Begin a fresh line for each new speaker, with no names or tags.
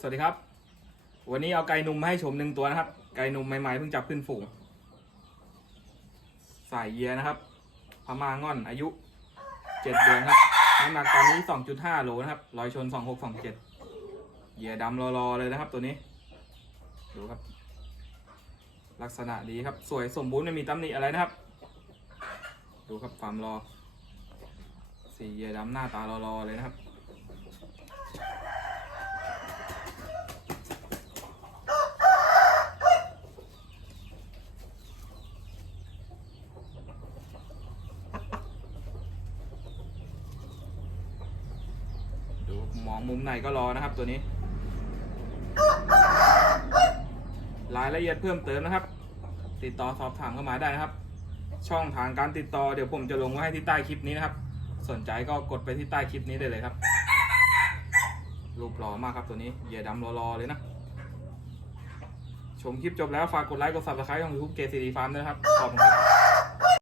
สวัสดีครับ วันนี้เอาไก่นุ่มมาให้ชมหนึ่งตัวนะครับ ไก่นุ่มใหม่ๆเพิ่งจับขึ้นฝูง สายเยียนะครับพม่าง่อนอายุเจ็ดเดือนครับน้ำหนักตอนนี้สองจุดห้าโลนะครับรอยชนสองหกสองเจ็ดเหยียดำรอๆเลยนะครับตัวนี้ ดูครับ ลักษณะดีครับ สวยสมบูรณ์ไม่มีตำหนิอะไรนะครับ ดูครับความรอ สีเหยียดำหน้าตารอๆเลยนะครับ มองมุมไหนก็รอนะครับตัวนี้ รายละเอียดเพิ่มเติมนะครับ ติดต่อสอบถามเข้ามาได้นะครับ ช่องทางการติดต่อเดี๋ยวผมจะลงไว้ให้ที่ใต้คลิปนี้นะครับ สนใจก็กดไปที่ใต้คลิปนี้ได้เลยครับรูปหล่อมากครับตัวนี้เหยียดำรอๆเลยนะ ชมคลิปจบแล้วฝากกดไลค์กดซับสไครต์ของยูทูบเกซีดีฟาร์มด้วยนะครับ ขอบคุณครับ